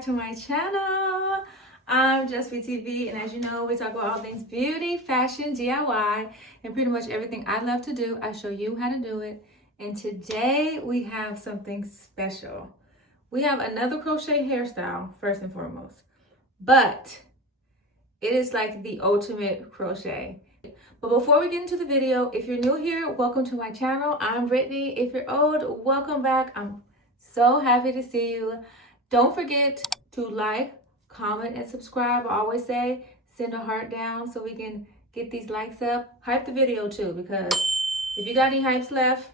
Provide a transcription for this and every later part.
back to my channel. I'm Just TV, and as you know, we talk about all things beauty, fashion, DIY, and pretty much everything I love to do. I show you how to do it. And today we have something special. We have another crochet hairstyle, first and foremost, but it is like the ultimate crochet. But before we get into the video, if you're new here, welcome to my channel. I'm Brittany. If you're old, welcome back. I'm so happy to see you. Don't forget to like, comment, and subscribe. I always say send a heart down so we can get these likes up. Hype the video too, because if you got any hypes left,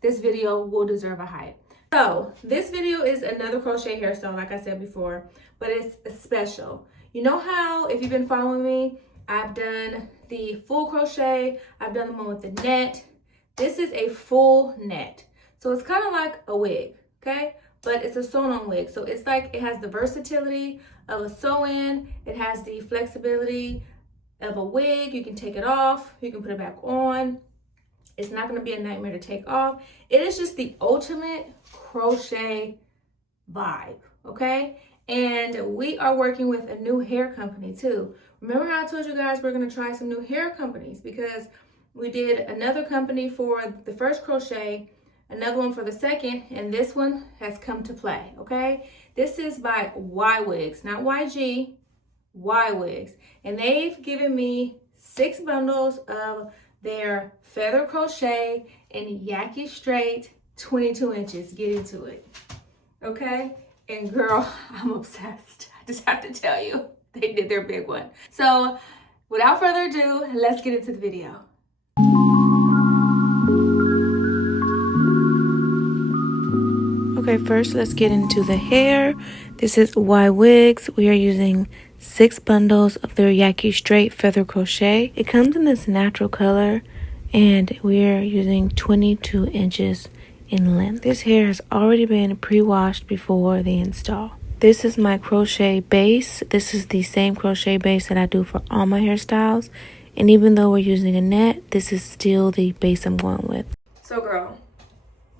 this video will deserve a hype. So this video is another crochet hairstyle, like I said before, but it's special. You know how, if you've been following me, I've done the full crochet, I've done the one with the net. This is a full net. So it's kind of like a wig, okay? But it's a sewn-on wig. So it's like, it has the versatility of a sew-in. It has the flexibility of a wig. You can take it off, you can put it back on. It's not gonna be a nightmare to take off. It is just the ultimate crochet vibe, okay? And we are working with a new hair company too. Remember how I told you guys we're gonna try some new hair companies, because we did another company for the first crochet, another one for the second, and this one has come to play, okay? This is by Ywigs, not YG, Ywigs. And they've given me 6 bundles of their feather crochet in Yaki straight 22 inches. Get into it, okay? And girl, I'm obsessed. I just have to tell you, they did their big one. So without further ado, let's get into the video. Okay, first let's get into the hair. This is Ywigs. We are using 6 bundles of their Yaki straight feather crochet. It comes in this natural color, and we're using 22 inches in length. This hair has already been pre-washed before the install. This is my crochet base. This is the same crochet base that I do for all my hairstyles. And even though we're using a net, this is still the base I'm going with. So girl,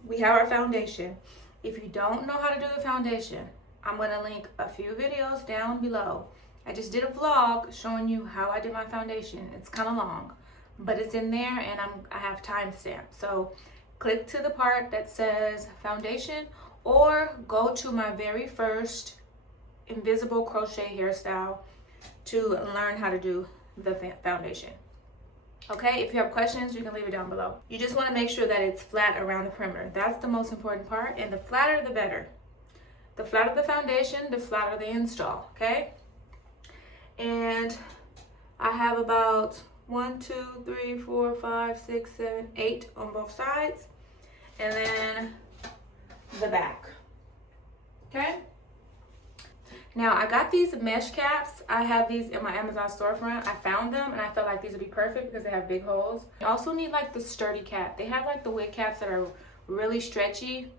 we have our foundation. If you don't know how to do the foundation, I'm gonna link a few videos down below. I just did a vlog showing you how I did my foundation. It's kind of long, but it's in there, and I have timestamps. So click to the part that says foundation, or go to my very first invisible crochet hairstyle to learn how to do the foundation. Okay, if you have questions, you can leave it down below. You just want to make sure that it's flat around the perimeter. That's the most important part, and the flatter the better. The flatter the foundation, the flatter the install, okay? And I have about 1, 2, 3, 4, 5, 6, 7, 8 on both sides, and then the back, okay? Now I got these mesh caps. I have these in my Amazon storefront. I found them and I felt like these would be perfect because they have big holes. You also need like the sturdy cap. They have like the wig caps that are really stretchy.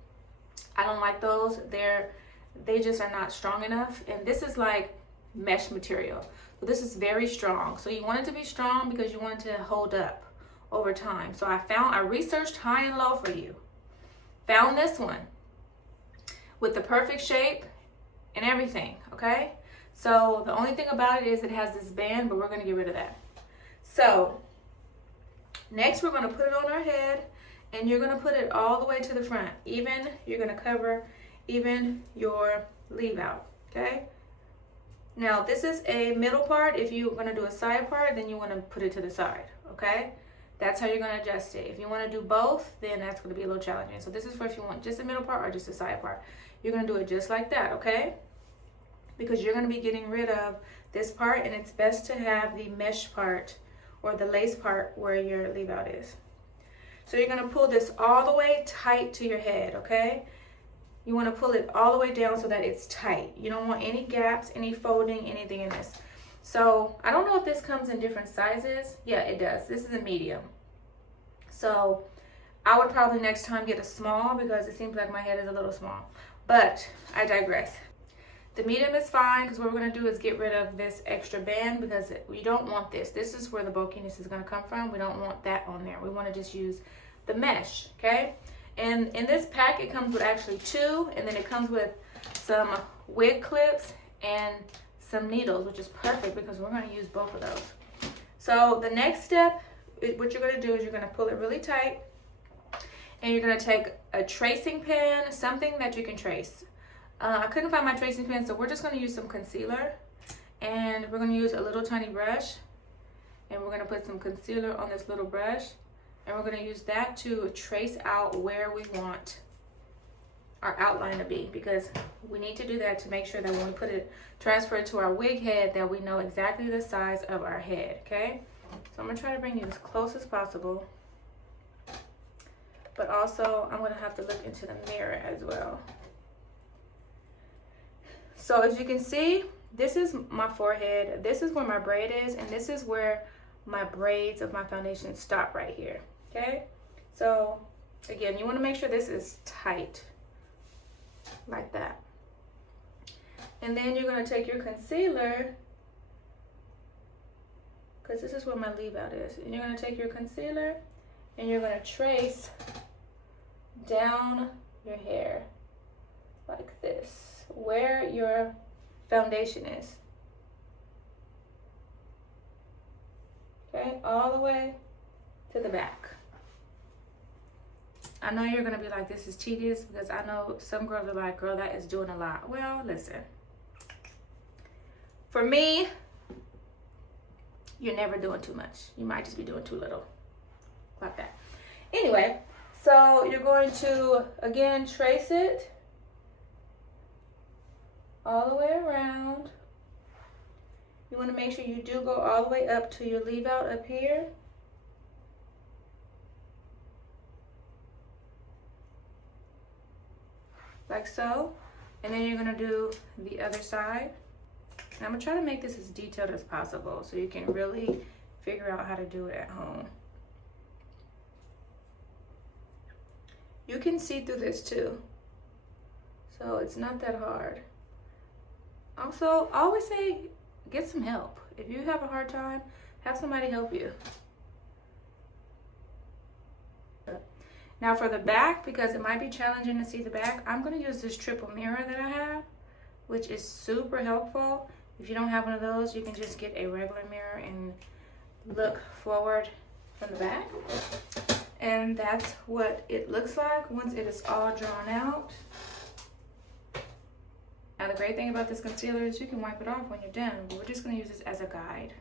I don't like those. They just are not strong enough. And this is like mesh material. So this is very strong. So you want it to be strong because you want it to hold up over time. So I researched high and low for you. Found this one with the perfect shape and everything, okay? So the only thing about it is it has this band, but we're gonna get rid of that. So next we're gonna put it on our head, and you're gonna put it all the way to the front. You're gonna cover even your leave out, okay? Now this is a middle part. If you're gonna do a side part, then you wanna put it to the side, okay? That's how you're gonna adjust it. If you wanna do both, then that's gonna be a little challenging. So this is for if you want just the middle part or just the side part. You're gonna do it just like that, okay? Because you're gonna be getting rid of this part, and it's best to have the mesh part or the lace part where your leave out is. So you're gonna pull this all the way tight to your head, okay? You wanna pull it all the way down so that it's tight. You don't want any gaps, any folding, anything in this. So I don't know if this comes in different sizes. Yeah, it does. This is a medium. So I would probably next time get a small, because it seems like my head is a little small. But I digress. The medium is fine, because what we're going to do is get rid of this extra band, because we don't want this. This is where the bulkiness is going to come from. We don't want that on there. We want to just use the mesh, okay? And in this pack, it comes with actually 2, and then it comes with some wig clips and some needles, which is perfect because we're going to use both of those. So the next step, what you're going to do is you're going to pull it really tight, and you're going to take a tracing pen, something that you can trace. I couldn't find my tracing pen, so we're just going to use some concealer, and we're going to use a little tiny brush, and we're going to put some concealer on this little brush, and we're going to use that to trace out where we want our outline to be, because we need to do that to make sure that when we put it, transfer it to our wig head, that we know exactly the size of our head, okay? So I'm going to try to bring you as close as possible, but also I'm going to have to look into the mirror as well. So as you can see, this is my forehead, this is where my braid is, and this is where my braids of my foundation stop right here, okay? So again, you want to make sure this is tight, like that. And then you're going to take your concealer, because this is where my leave out is, and you're going to take your concealer and you're going to trace down your hair like this, where your foundation is. Okay, all the way to the back. I know you're gonna be like, this is tedious, because I know some girls are like, girl, that is doing a lot. Well, listen, for me, you're never doing too much. You might just be doing too little, like that. Anyway, so you're going to, again, trace it all the way around. You want to make sure you do go all the way up to your leave out up here. Like so. And then you're going to do the other side. And I'm going to try to make this as detailed as possible so you can really figure out how to do it at home. You can see through this too, so it's not that hard. Also, I always say, get some help. If you have a hard time, have somebody help you. Now for the back, because it might be challenging to see the back, I'm going to use this triple mirror that I have, which is super helpful. If you don't have one of those, you can just get a regular mirror and look forward from the back. And that's what it looks like once it is all drawn out. Now the great thing about this concealer is you can wipe it off when you're done, but we're just going to use this as a guide.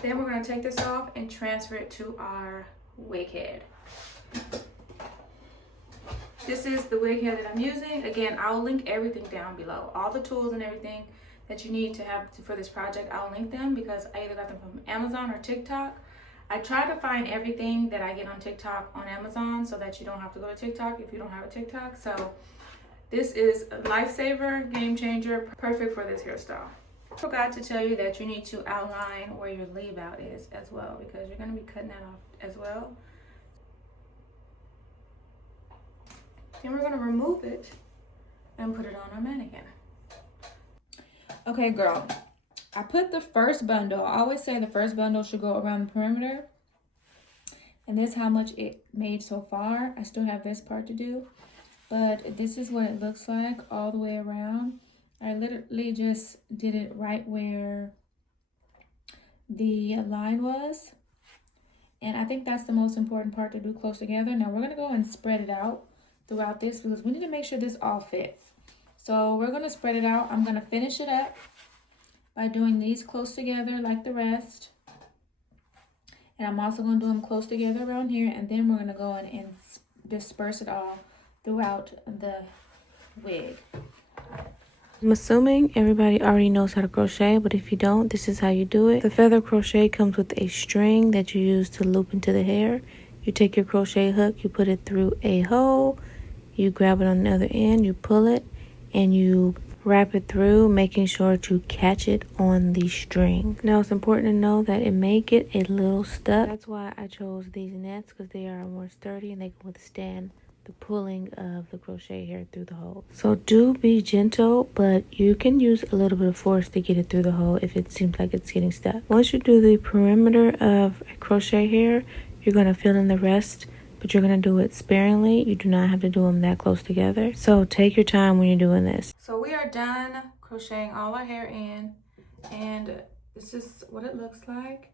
Then we're going to take this off and transfer it to our wig head. This is the wig head that I'm using. Again, I'll link everything down below. All the tools and everything that you need to have for this project, I'll link them, because I either got them from Amazon or TikTok. I try to find everything that I get on TikTok on Amazon so that you don't have to go to TikTok if you don't have a TikTok. So this is a lifesaver, game changer, perfect for this hairstyle. I forgot to tell you that you need to outline where your leave out is as well, because you're going to be cutting that off as well. Then we're going to remove it and put it on our mannequin. Okay, girl. I put the first bundle. I always say the first bundle should go around the perimeter. And this is how much it made so far. I still have this part to do. But this is what it looks like all the way around. I literally just did it right where the line was. And I think that's the most important part to do close together. Now we're going to go and spread it out throughout this, because we need to make sure this all fits. So we're going to spread it out. I'm going to finish it up by doing these close together like the rest. And I'm also going to do them close together around here. And then we're going to go in and disperse it all throughout the wig. I'm assuming everybody already knows how to crochet, but if you don't, this is how you do it. The feather crochet comes with a string that you use to loop into the hair. You take your crochet hook, you put it through a hole, you grab it on the other end, you pull it, and you wrap it through, making sure to catch it on the string. Now it's important to know that it may get a little stuck. That's why I chose these nets, because they are more sturdy and they can withstand the pulling of the crochet hair through the hole. So do be gentle, but you can use a little bit of force to get it through the hole if it seems like it's getting stuck. Once you do the perimeter of crochet hair, you're going to fill in the rest but you're going to do it sparingly. You do not have to do them that close together. So take your time when you're doing this. So we are done crocheting all our hair in, and this is what it looks like.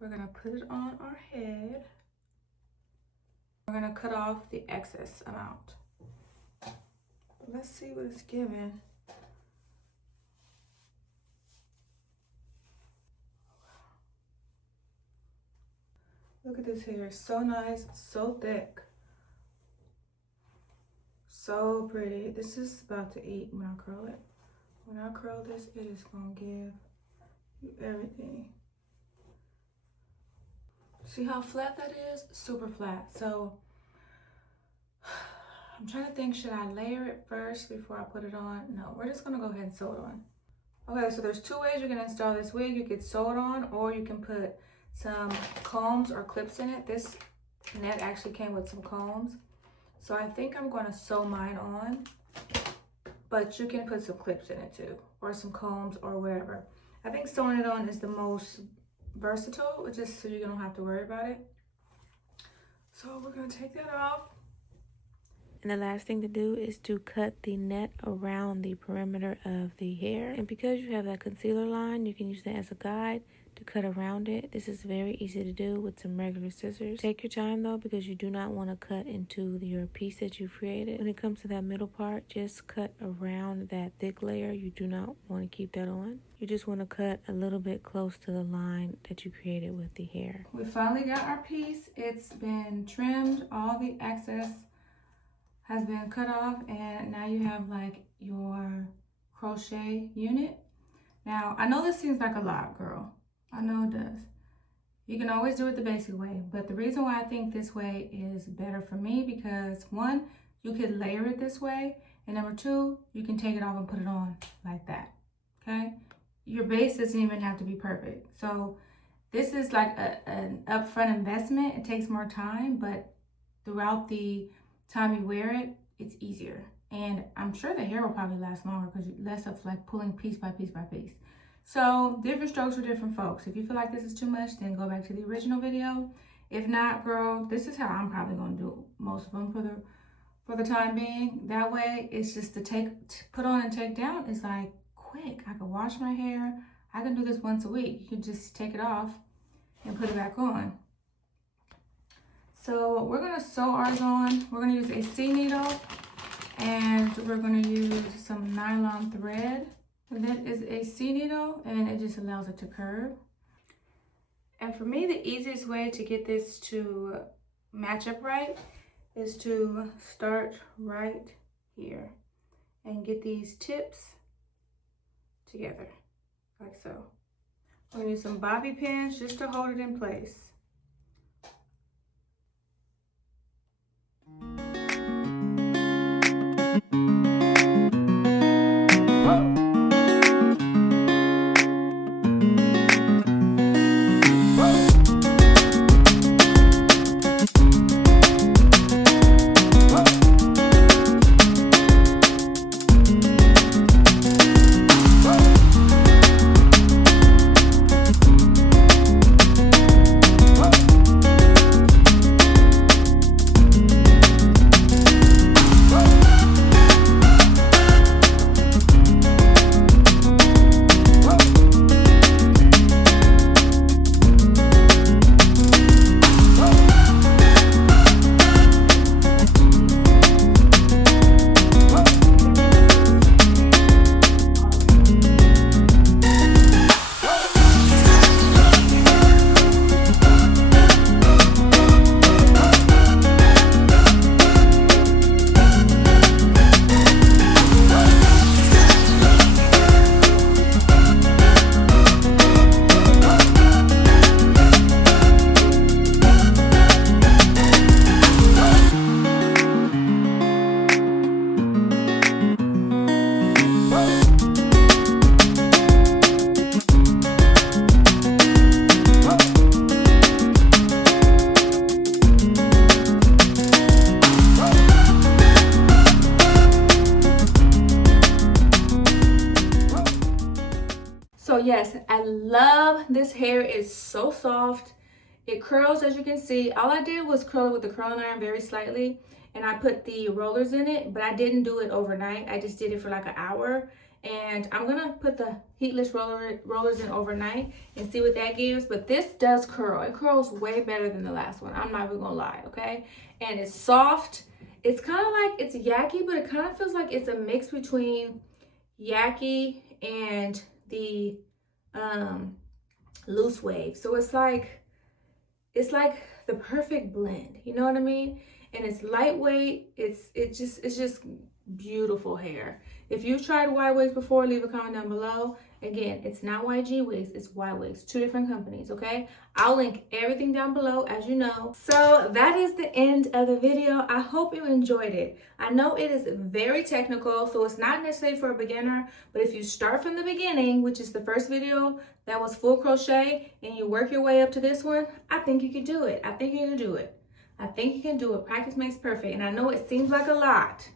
We're going to put it on our head. We're going to cut off the excess amount. Let's see what it's giving. Look at this hair, so nice, so thick, so pretty. This is about to eat when I curl it. When I curl this, it is gonna give you everything. See how flat that is? Super flat. So I'm trying to think, should I layer it first before I put it on? No, we're just gonna go ahead and sew it on. Okay, so there's two ways you can install this wig. You could sew it on, or you can put some combs or clips in it. This net actually came with some combs, so I think I'm going to sew mine on, but you can put some clips in it too, or some combs or whatever. I think sewing it on is the most versatile, just so you don't have to worry about it. So we're going to take that off. And the last thing to do is to cut the net around the perimeter of the hair. And because you have that concealer line, you can use that as a guide to cut around it. This is very easy to do with some regular scissors. Take your time though, because you do not want to cut into your piece that you created. When it comes to that middle part, just cut around that thick layer. You do not want to keep that on. You just want to cut a little bit close to the line that you created with the hair. We finally got our piece. It's been trimmed. All the excess has been cut off, and now you have like your crochet unit. Now, I know this seems like a lot, girl. I know it does. You can always do it the basic way, but the reason why I think this way is better for me, because one, you could layer it this way, and number two, you can take it off and put it on like that, okay? Your base doesn't even have to be perfect. So this is like an upfront investment. It takes more time, but throughout the time you wear it, it's easier. And I'm sure the hair will probably last longer because less of like pulling piece by piece by piece. So different strokes for different folks. If you feel like this is too much, then go back to the original video. If not, girl, this is how I'm probably gonna do most of them for the time being. That way, it's just to put on and take down is like quick. I can wash my hair. I can do this once a week. You can just take it off and put it back on. So we're gonna sew ours on. We're gonna use a C needle, and we're gonna use some nylon thread. And that is a C needle, and it just allows it to curve. And for me, the easiest way to get this to match up right is to start right here and get these tips together, like so. I'm gonna use some bobby pins just to hold it in place. So yes, I love this hair. It's so soft. It curls, as you can see. All I did was curl it with the curling iron very slightly, and I put the rollers in it, but I didn't do it overnight. I just did it for like an hour. And I'm gonna put the heatless rollers in overnight and see what that gives. But this does curl. It curls way better than the last one. I'm not even gonna lie, okay? And it's soft. It's kind of like, it's yaki, but it kind of feels like it's a mix between yaki and the loose wave. So it's like the perfect blend, you know what I mean? And it's lightweight. It's just beautiful hair. If you've tried Ywigs before, leave a comment down below. Again, it's not YG Wigs, it's Ywigs, 2 different companies, okay? I'll link everything down below, as you know. So that is the end of the video. I hope you enjoyed it. I know it is very technical, so it's not necessarily for a beginner, but if you start from the beginning, which is the first video that was full crochet, and you work your way up to this one, I think you can do it. I think you can do it. I think you can do it. Practice makes perfect. And I know it seems like a lot,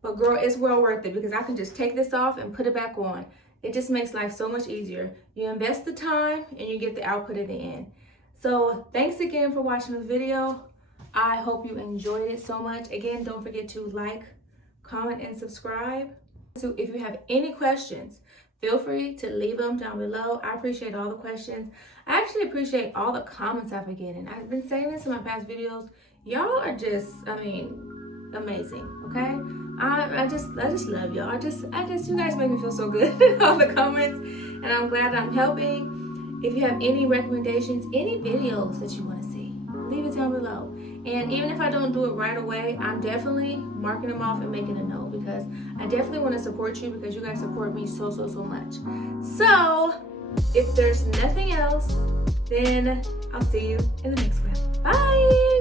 but girl, it's well worth it because I can just take this off and put it back on. It just makes life so much easier. You invest the time and you get the output at the end. So thanks again for watching this video. I hope you enjoyed it so much. Again, don't forget to like, comment, and subscribe. So if you have any questions, feel free to leave them down below. I appreciate all the questions. I actually appreciate all the comments I've been getting. I've been saying this in my past videos. Y'all are just, I mean, amazing, okay? I just love y'all. You guys make me feel so good in all the comments, and I'm glad I'm helping. If you have any recommendations, any videos that you want to see, leave it down below. And even if I don't do it right away, I'm definitely marking them off and making a note because I definitely want to support you because you guys support me so much. So if there's nothing else, then I'll see you in the next one. Bye.